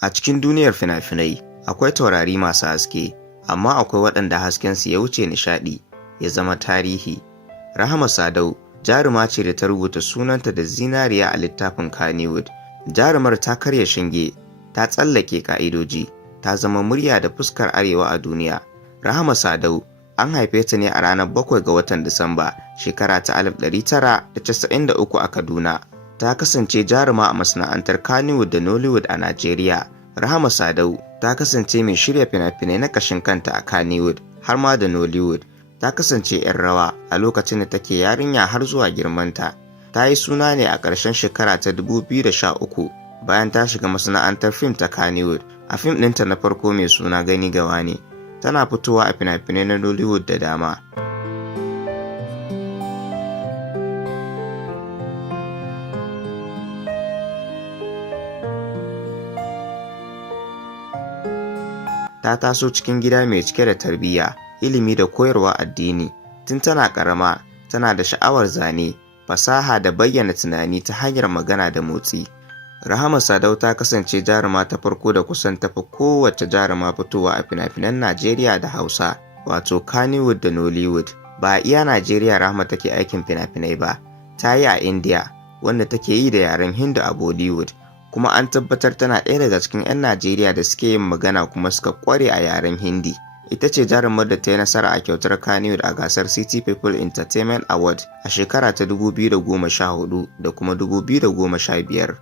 A cikin duniyar fina-finai, akwai taurari masu haske, amma akwai waɗanda haskensu ya wuce nishaɗi, ya zama tarihi. Rahama Sadau jaruma ce da ta rubuta sunanta da zinariya a littafin Kannywood. Jarumar ta karya shinge, ta tsallake ƙa'idoji, ta zama murya da fuskar Arewa a duniya. Rahama Sadau an haife ta ne a ranar 7 ga watan Disamba, shekara ta 1993 a Kaduna. Ta kasance jaruma a masana'antar Kannywood da Nollywood a Najeriya. Rahama Sadau ta kasance mai shirya fina-finai na ƙashin kanta a Kannywood har ma da Nollywood. Ta kasance 'yar rawa a lokacin da take yarinya har zuwa girmanta. Ta yi suna ne a ƙarshen shekara ta 2013 bayan ta shiga masana'antar fim ta Kannywood. A fim ɗinta na farko mai suna Gani Gawa ne, tana fitowa a fina-finai na Nollywood da dama. Ta taso cikin gida mai cike da tarbiyya, ilimi da koyarwa addini. Tun tana ƙarama, tana da sha'awar zane, fasaha da bayyana tunani ta hanyar magana da motsi. Rahama Sadau ta kasance jaruma ta farko da kusan tafi kowace jaruma fitowa a fina-finan Najeriya da Hausa, wato Kannywood da Nollywood. Ba a iya Najeriya Rahama take aikin fina-finai ba, ta yi a India, wanda take yi da yaren Hindu a Bollywood. Kuma an tabbatar tana ɗaya daga cikin 'yan Najeriya da suke yin magana kuma suka ƙware a yaren Hindi. Ita ce jarumar da ta yi nasara a kyautar Kannywood a gasar City People Entertainment Award a shekara ta 2014 da kuma 2015.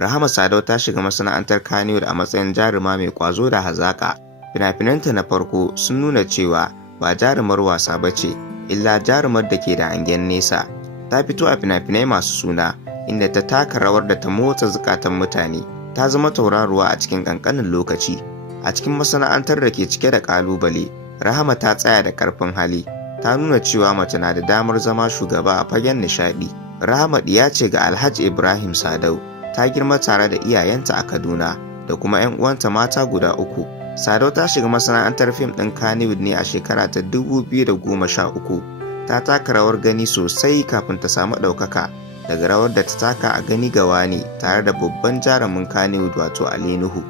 Rahama Sadau ta shiga masana'antar Kannywood a matsayin jaruma mai ƙwazo da hazaƙa. Fina-finanta na farko sun nuna cewa ba jarumar wasa ba ce, illa jarumar da ke da hangen nesa. Ta fito a fina-finai masu suna, inda ta taka rawar da ta motsa zukatan mutane. Ta zama tauraruwa a cikin ƙanƙanin lokaci. A cikin masana'antar da ke cike da ƙalubale, Rahama ta tsaya da ƙarfin hali. Ta nuna cewa mace na da damar zama shugaba a fagen nishaɗi. Rahama ɗiya ce ga Alhaji Ibrahim Sadau. Ta girma tare da iyayenta a Kaduna da kuma 'yan uwanta mata guda 3. Sadau ta shiga masana'antar fim ɗin Kannywood ne a shekara ta 2013. Ta taka rawar gani sosai kafin ta samu ɗaukaka daga rawar da ta taka a Gani Gawa ne tare da babban jarumin Kannywood wato Ali Nuhu.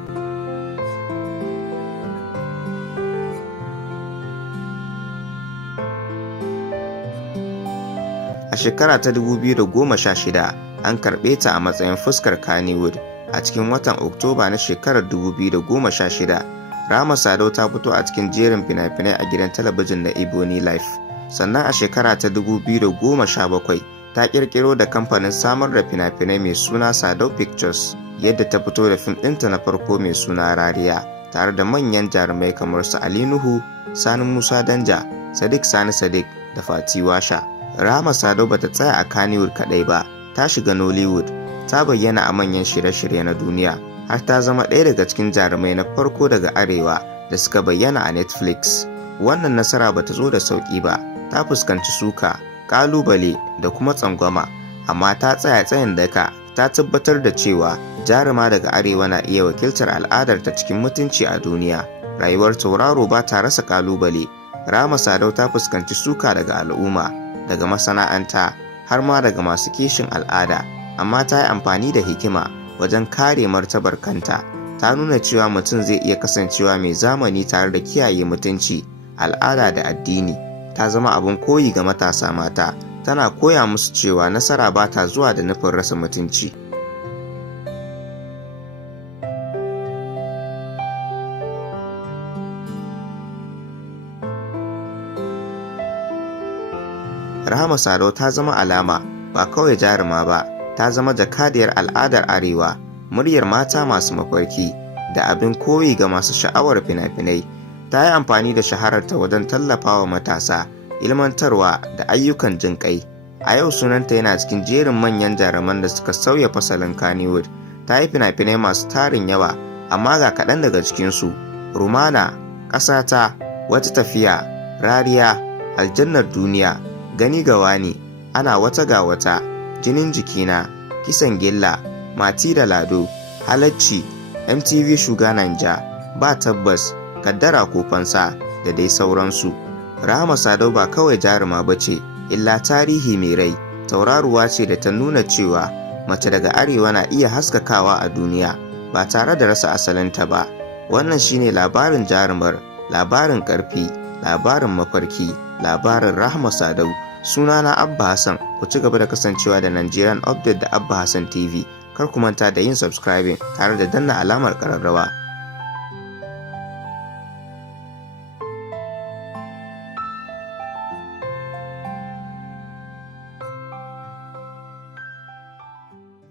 A shekara ta 2016 an karɓe ta a matsayin fuskar Kannywood. A cikin watan Oktoba na shekarar 2016, Rahama Sadau ta fito a cikin jerin fina-finai a gidan talabijin na Ebony Life. Sannan a shekara ta 2017 ta ƙirƙiro da kamfanin samar da fina-finai mai suna Sadau Pictures, yadda ta fito da fim ɗinta na farko mai suna Rariya, tare da manyan jarumai kamar su Ali Nuhu, Sani Musa Danja, Sadiq Sani Sadiq da Fati Washa. Rahama Sadau bata tsaya a Kannywood kaɗai ba, ta shiga Nollywood, ta bayyana a manyan shirye-shirye na duniya, har ta zama ɗaya daga cikin jarumai na farko daga Arewa da suka bayyana a Netflix. Wannan nasara bata zo da sauƙi ba, ta fuskanci suka, ƙalubale da kuma tsangwama, amma ta tsaya tsayin daka, ta tabbatar da cewa jaruma daga Arewa na iya wakiltar al'adarta cikin mutunci a duniya. Rayuwar tauraro ba ta rasa ƙalubale. Rahama Sadau ta fuskanci suka daga al'umma, daga masana'anta, har ma daga masu kishin al'ada, amma ta yi amfani da hikima wajen kare martabar kanta. Ta nuna cewa mutum zai iya kasancewa mai zamani tare da kiyaye mutunci, al'ada da addini. Ta zama abin koyi ga matasa mata, tana koya musu cewa nasara ba ta zuwa da nufin rasa mutunci. Rahama Sadau ta zama alama, ba kawai jaruma ba, ta zama jakadiyar al'adar Arewa, muryar mata masu mafarki, da abin koyi ga masu sha'awar fina-finai. Ta yi amfani da shahararta wajen tallafawa matasa, ilmantarwa da ayyukan jinƙai. A yau sunanta yana cikin jerin manyan jaruman da suka sauya fasalin Kannywood. Ta yi fina-finai masu tarin yawa, amma ga kaɗan daga cikinsu: Rumana, Ƙasata, Wata Tafiya, Rariya, Aljannar Duniya, Gani Gawa ne, Ana Wata Ga Wata, Jinin Jikina, Kisan Gilla, Mati da Lado, Halacci, MTV Shuga Naija, Ba Tabbas, Kaddara ko Fansa da dai sauransu. Rahama Sadau ba kawai jaruma ba ce, illa tarihi mai rai, tauraruwa ce da ta nuna cewa mace daga arewa na iya haskakawa a duniya ba tare da rasa asalinta ba. Wannan shine labarin jarumar, labarin ƙarfi, labarin mafarki, labarin Rahama Sadau. Sunana Abba Hassan, ku ci gaba da kasancewa da Nigerian Update da Abba Hassan TV. Kar ku manta da yin subscribing tare da danna alamar ƙararrawa